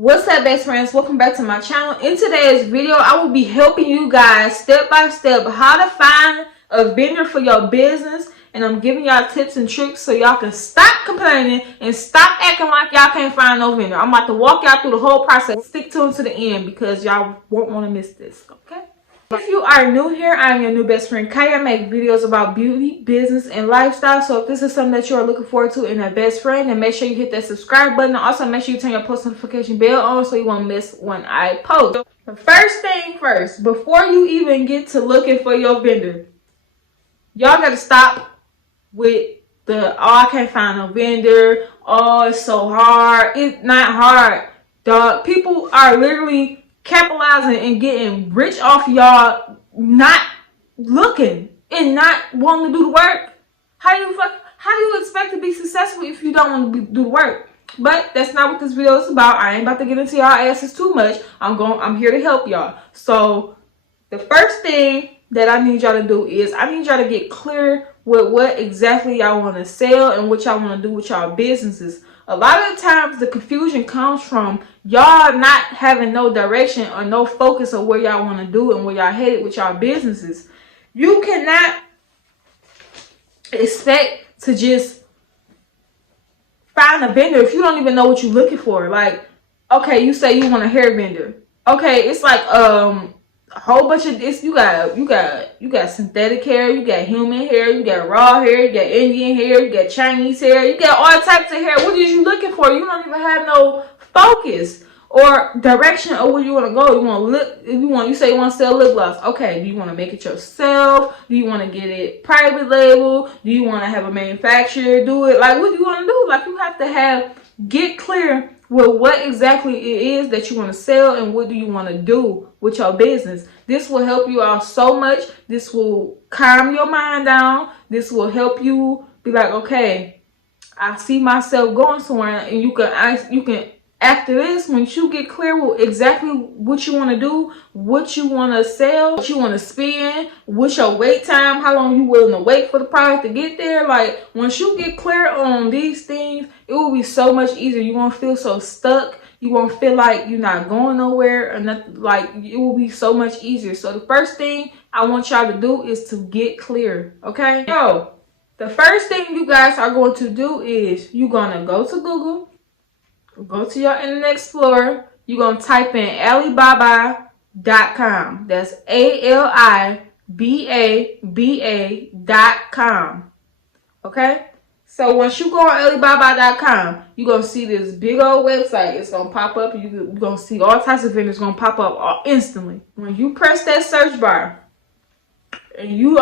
What's up, best friends? Welcome back to my channel. In today's video, I will be helping you guys step by step how to find a vendor for your business, and I'm giving y'all tips and tricks so y'all can stop complaining and stop acting like y'all can't find no vendor. I'm about to walk y'all through the whole process. Stick to it to the end because y'all won't want to miss this, okay? If you are new here, I'm your new best friend Kaya. I make videos about beauty, business, and lifestyle. So if this is something that you are looking forward to in a best friend, then make sure you hit that subscribe button. And also make sure you turn your post notification bell on so you won't miss when I post. The first thing first, before you even get to looking for your vendor, y'all gotta stop with the, oh, I can't find no vendor. Oh, it's so hard. It's not hard, dog. People are literally capitalizing and getting rich off y'all not looking and not wanting to do the work. How do you expect to be successful if you don't want to do the work? But that's not what this video is about. I ain't about to get into y'all asses too much. I'm here to help y'all. So the first thing that I need y'all to do is I need y'all to get clear with what exactly y'all want to sell and what y'all want to do with y'all businesses. A lot of the times the confusion comes from y'all not having no direction or no focus of where y'all want to do and where y'all headed with y'all businesses. You cannot expect to just find a vendor if you don't even know what you're looking for. Like, okay, you say you want a hair vendor. Okay, it's like a whole bunch of this. You got synthetic hair, you got human hair, you got raw hair, you got Indian hair, you got Chinese hair, you got all types of hair. What is you looking for? You don't even have no focus or direction of where you want to go. You want to look, you say you want to sell lip gloss. Okay, do you want to make it yourself? Do you want to get it private label? Do you want to have a manufacturer do it? Like, what do you want to do? Like, you have to get clear with what exactly it is that you want to sell and what do you want to do with your business. This will help you out so much. This will calm your mind down. This will help you be like, okay, I see myself going somewhere, and you can after this, once you get clear with exactly what you want to do, what you want to sell, what you want to spend, what's your wait time, how long you willing to wait for the product to get there. Like, once you get clear on these things, it will be so much easier. You won't feel so stuck. You won't feel like you're not going nowhere or nothing. Like, it will be so much easier. So the first thing I want y'all to do is to get clear, okay? So the first thing you guys are going to do is you're going to go to Google. Go to your Internet Explorer. You're going to type in Alibaba.com. That's ALIBABA.com. Okay? So once you go on Alibaba.com, you're going to see this big old website. It's going to pop up. You're going to see all types of vendors going to pop up instantly. When you press that search bar, and you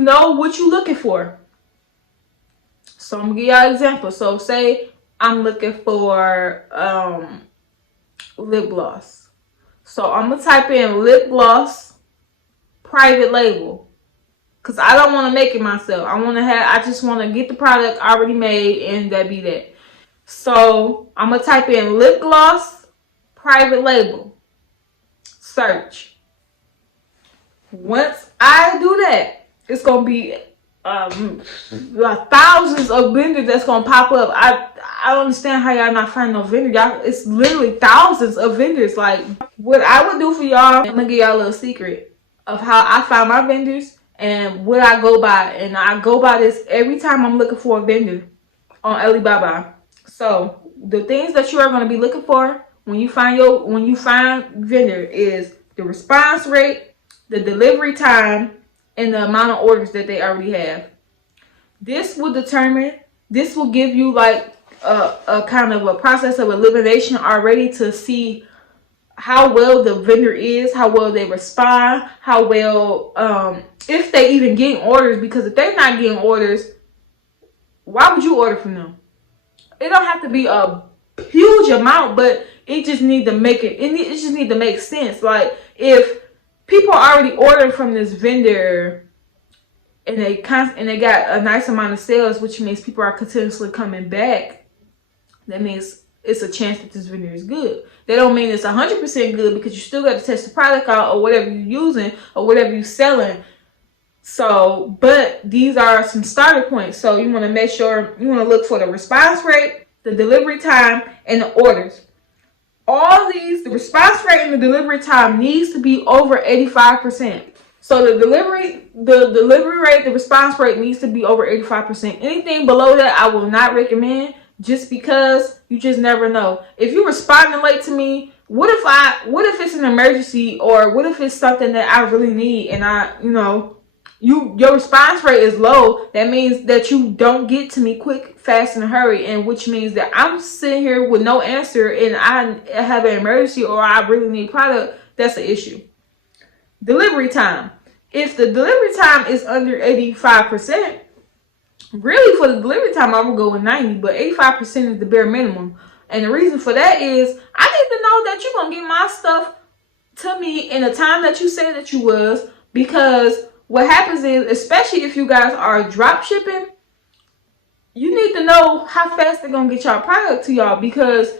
know what you're looking for. So I'm going to give y'all an example. So say I'm looking for lip gloss. So I'm going to type in lip gloss private label. Because I don't want to make it myself. I just want to get the product already made and that be that. So I'm going to type in lip gloss private label. Search. Once I do that, it's going to be thousands of vendors that's gonna pop up. I don't understand how y'all not find no vendor. Y'all, it's literally thousands of vendors. Like, what I would do for y'all, I'm gonna give y'all a little secret of how I find my vendors and what I go by. And I go by this every time I'm looking for a vendor on Alibaba. So the things that you are gonna be looking for when you find vendor is the response rate, the delivery time, and the amount of orders that they already have. This will give you like a kind of a process of elimination already to see how well the vendor is, how well they respond, how well, if they even getting orders. Because if they're not getting orders, why would you order from them? It don't have to be a huge amount, but it just need to make sense. Like, if people are already ordering from this vendor and they got a nice amount of sales, which means people are continuously coming back, that means it's a chance that this vendor is good. That don't mean it's 100% good, because you still got to test the product out or whatever you're using or whatever you're selling. So, but these are some starter points. So you want to make sure, you want to look for the response rate, the delivery time, and the orders. all these, the response rate and the delivery time needs to be over 85%. So the delivery rate, the response rate needs to be over 85%. Anything below that, I will not recommend, just because you just never know. If you're responding late to me, what if it's an emergency, or what if it's something that I really need, and your response rate is low? That means that you don't get to me quick, fast, in a hurry, and which means that I'm sitting here with no answer, and I have an emergency, or I really need product. That's an issue. Delivery time. If the delivery time is under 85%, really for the delivery time, I would go with 90, but 85% is the bare minimum. And the reason for that is I need to know that you're going to get my stuff to me in the time that you said that you was, because what happens is, especially if you guys are drop shipping, you need to know how fast they're going to get y'all product to y'all, because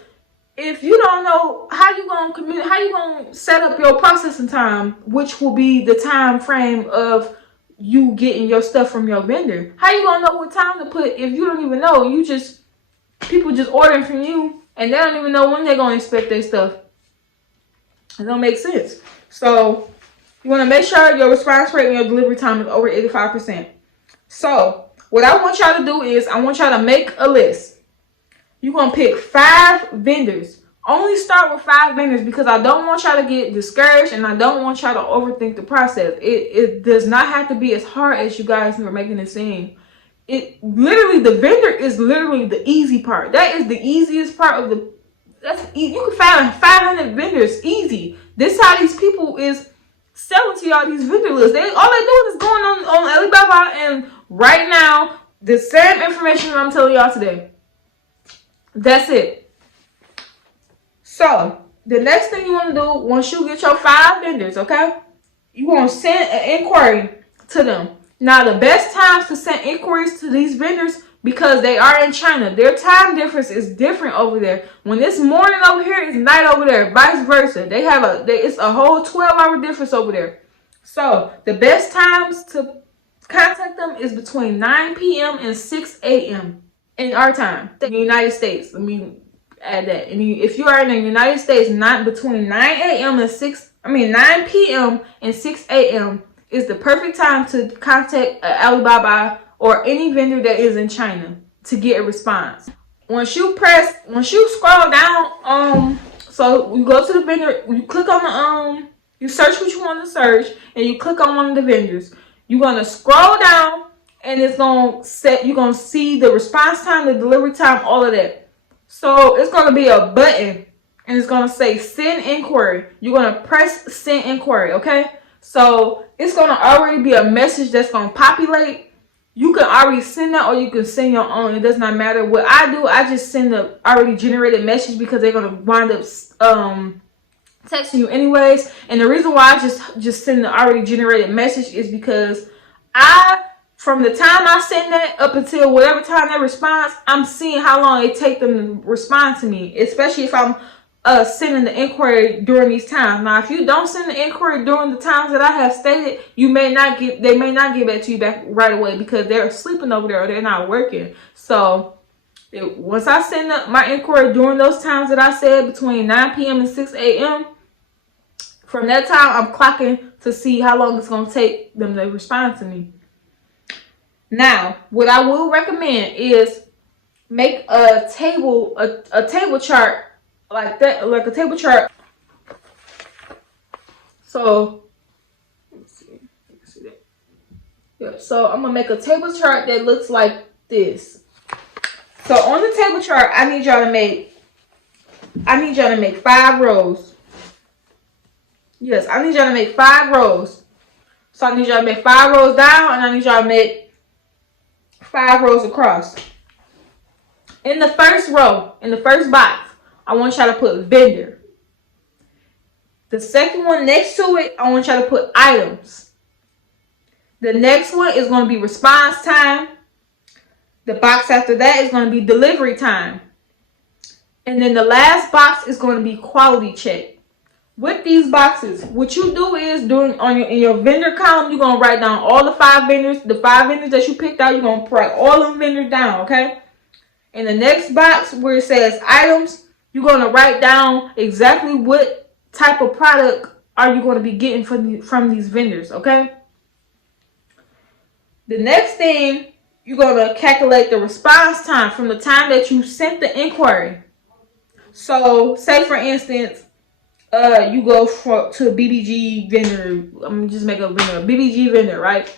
if you don't know how you gonna set up your processing time, which will be the time frame of you getting your stuff from your vendor, how you gonna know what time to put if you don't even know? People just ordering from you, and they don't even know when they're gonna expect their stuff. It don't make sense. So you want to make sure your response rate and your delivery time is over 85%. So what I want y'all to do is, I want y'all to make a list. You're going to pick 5 vendors. Only start with 5 vendors, because I don't want y'all to get discouraged, and I don't want y'all to overthink the process. It does not have to be as hard as you guys are making it seem. The vendor is literally the easy part. That is the easiest part of the, you can find 500 vendors easy. This is how these people is selling to y'all these vendor lists. All they doing is going on Alibaba, and right now, the same information that I'm telling y'all today. That's it. So the next thing you want to do, once you get your 5 vendors, okay, you want to send an inquiry to them. Now, the best times to send inquiries to these vendors, because they are in China, their time difference is different over there. When it's morning over here, it's night over there, vice versa. It's a whole 12-hour difference over there. So the best times to contact them is between 9 p.m. and 6 a.m. in our time, in the United States. Let me add that. And if you are in the United States, not between 9 p.m. and 6 a.m. is the perfect time to contact Alibaba or any vendor that is in China to get a response. Once you scroll down, so you go to the vendor, you click on you search what you want to search, and you click on one of the vendors. You're gonna scroll down, and you're gonna see the response time, the delivery time, all of that. So it's gonna be a button, and it's gonna say send inquiry. You're gonna press send inquiry, okay? So it's gonna already be a message that's gonna populate. You can already send that, or you can send your own. It does not matter. What I do, I just send the already generated message, because they're gonna wind up texting you anyways. And the reason why I just send the already generated message is because from the time I send that up until whatever time they respond, I'm seeing how long it take them to respond to me, especially if I'm sending the inquiry during these times. Now, if you don't send the inquiry during the times that I have stated, they may not get back to you back right away, because they're sleeping over there or they're not working. So once I send up my inquiry during those times that I said, between 9 p.m. and 6 a.m., from that time, I'm clocking to see how long it's going to take them to respond to me. Now, what I will recommend is make a table chart like that, like a table chart. So let's see that. Yeah, so I'm gonna make a table chart that looks like this. So on the table chart, I need y'all to make 5 rows. Yes, I need y'all to make 5 rows. So I need y'all to make 5 rows down, and I need y'all to make 5 rows across. In the first row, in the first box, I want y'all to put vendor. The second one next to it, I want y'all to put items. The next one is going to be response time. The box after that is going to be delivery time. And then the last box is going to be quality check. With these boxes, what you do is in your vendor column, you're going to write down all the 5 vendors. The 5 vendors that you picked out, you're going to write all them vendors down, okay? In the next box where it says items, You're going to write down exactly what type of product are you going to be getting from these vendors, okay? The next thing, you're going to calculate the response time from the time that you sent the inquiry. So, say for instance, you go to a BBG vendor. I'm just make a vendor, BBG vendor, right?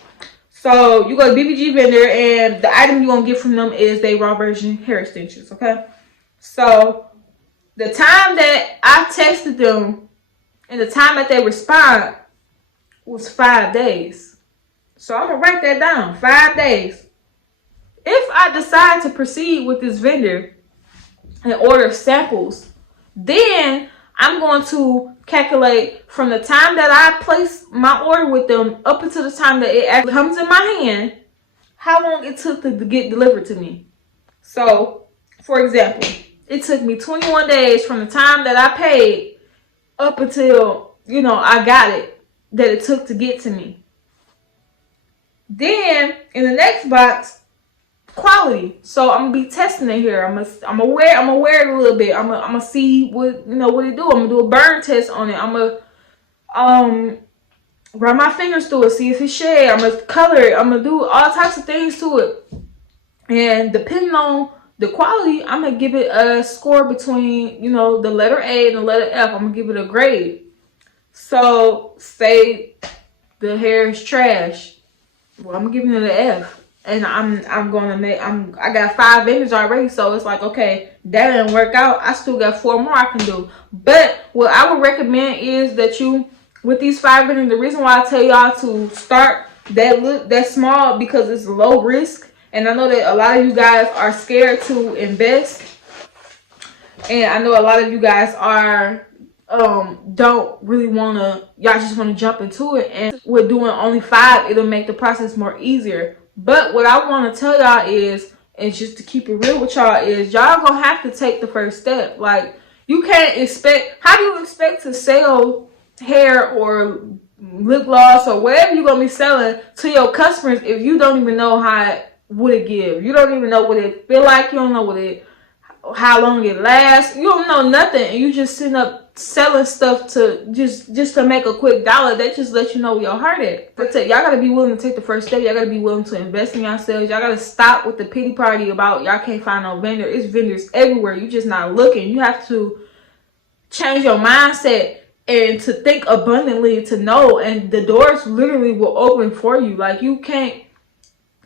So you go to BBG vendor, and the item you're gonna get from them is they raw version hair extensions, okay? So the time that I texted them and the time that they respond was 5 days. So I'm gonna write that down, 5 days. If I decide to proceed with this vendor and order samples, then I'm going to calculate from the time that I place my order with them up until the time that it actually comes in my hand, how long it took to get delivered to me. So, for example, it took me 21 days from the time that I paid up until, I got it, that it took to get to me. Then, in the next box, quality. So I'm gonna be testing it here. I'm gonna wear it a little bit. I'm gonna see what it do. I'm gonna do a burn test on it. I'm gonna run my fingers through it, see if it's shed. I'm gonna color it. I'm gonna do all types of things to it. And depending on the quality, I'm gonna give it a score between the letter A and the letter F. I'm gonna give it a grade. So say the hair is trash. Well, I'm giving it an F. And I got 5 vendors already, so it's like, okay, that didn't work out. I still got 4 more I can do. But what I would recommend is that with these 5 vendors, the reason why I tell y'all to start that small, because it's low risk. And I know that a lot of you guys are scared to invest. And I know a lot of you guys are don't really y'all just want to jump into it. And with doing only 5, it'll make the process more easier. But what I want to tell y'all is, and just to keep it real with y'all, is y'all gonna have to take the first step. Like, you can't expect, how do you expect to sell hair or lip gloss or whatever you're gonna be selling to your customers if you don't even know what it give? You don't even know what it feel like. You don't know how long it lasts. You don't know nothing, and you just sitting up selling stuff to just to make a quick dollar. That just lets you know where your heart at. But y'all gotta be willing to take the first step. Y'all gotta be willing to invest in yourselves. Y'all gotta stop with the pity party about y'all can't find no vendor. It's vendors everywhere. You just not looking. You have to change your mindset and to think abundantly, to know, and the doors literally will open for you. Like, you can't,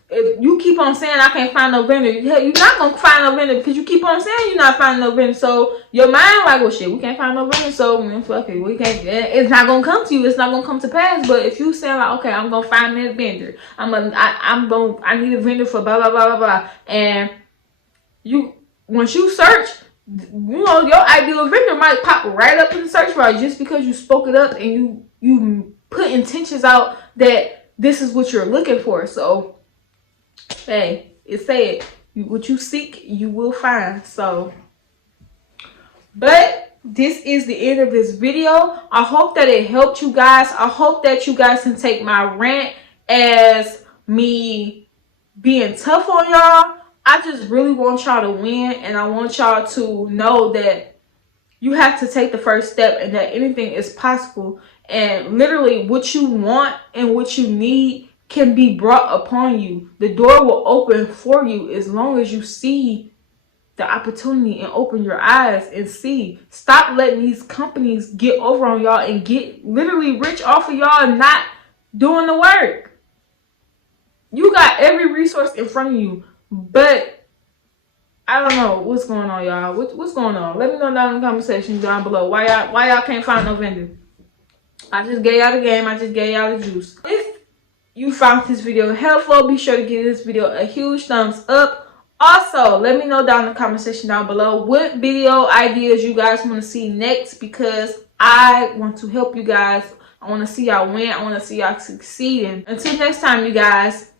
if you keep on saying I can't find no vendor, you're not gonna find no vendor, because you keep on saying you're not finding no vendor. So your mind like, well, shit, we can't find no vendor, so fuck it, we can't. It's not gonna come to you. It's not gonna come to pass. But if you say like, okay, I'm gonna find me a vendor. I need a vendor for blah blah blah blah blah, and once you search, your ideal vendor might pop right up in the search bar just because you spoke it up and you put intentions out that this is what you're looking for. So, hey, it said, what you seek, you will find. So, but this is the end of this video. I hope that it helped you guys. I hope that you guys can take my rant as me being tough on y'all. I just really want y'all to win, and I want y'all to know that you have to take the first step and that anything is possible. And literally what you want and what you need can be brought upon you. The door will open for you as long as you see the opportunity and open your eyes and see. Stop letting these companies get over on y'all and get literally rich off of y'all not doing the work. You got every resource in front of you, but I don't know what's going on, y'all. What's going on? Let me know down in the comment section down below. Why y'all can't find no vendor? I just gave y'all the game. I just gave y'all the juice. If you found this video helpful, be sure to give this video a huge thumbs up. Also, let me know down in the comment section down below what video ideas you guys want to see next, because I want to help you guys. I want to see y'all win. I want to see y'all succeeding. Until next time, you guys.